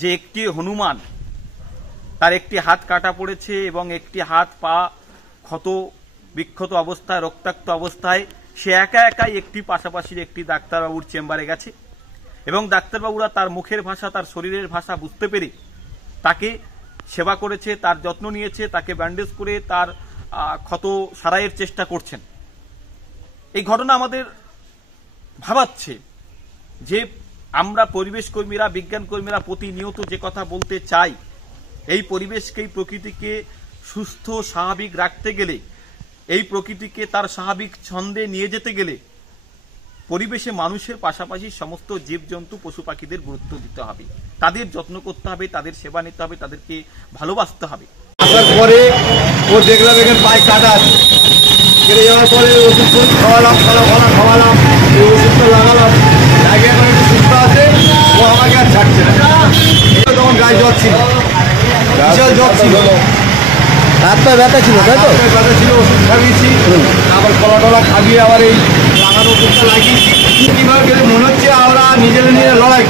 যে একটি হনুমান তার একটি হাত কাটা পড়েছে এবং একটি হাত পা ক্ষত বিক্ষত অবস্থায় রক্তাক্ত অবস্থায় সে একা একাই একটি পাশাপাশি একটি ডাক্তারবাবুর চেম্বারে গেছে এবং ডাক্তারবাবুরা তার মুখের ভাষা তার শরীরের ভাষা বুঝতে পেরে তাকে সেবা করেছে, তার যত্ন নিয়েছে, তাকে ব্যান্ডেজ করে তার ক্ষত সারাইয়ের চেষ্টা করছেন। এই ঘটনা আমাদের ভাবাচ্ছে যে আমরা পরিবেশ কর্মীরা, বিজ্ঞান কর্মীরা প্রতিনিয়ত যে কথা বলতে চাই, এই পরিবেশকে, এই প্রকৃতিকে সুস্থ স্বাভাবিক রাখতে গেলে, এই প্রকৃতিকে তার স্বাভাবিক ছন্দে নিয়ে যেতে গেলে পরিবেশে মানুষের পাশাপাশি সমস্ত জীবজন্তু পশু পাখিদের গুরুত্ব দিতে হবে, তাদের যত্ন করতে হবে, তাদের সেবা নিতে হবে, তাদেরকে ভালোবাসতে হবে। আসার পরে ও দেখলাম এখানে পায়ে কাটা আছে, কেটে যাওয়ার পরে ওষুধ খাওয়ালাম, খাওয়ালাম, এই ওষুধটা লাগালাম, লাগিয়ে এখন একটু সুস্থ আছে। ও আমাকে আর ছাড়ছে না। তখন গায়ে জ্বর ছিল, বিশাল জ্বর ছিল, হাত পা ব্যথা ছিল, তাই তো? ব্যথা ছিল, ওষুধ খাইয়েছি, আবার কলা টলা খাবিয়ে আবার এই লাগানো ওষুধটা লাগিয়েছি। কীভাবে মনে হচ্ছে আমরা নিজেরা লড়াই করি।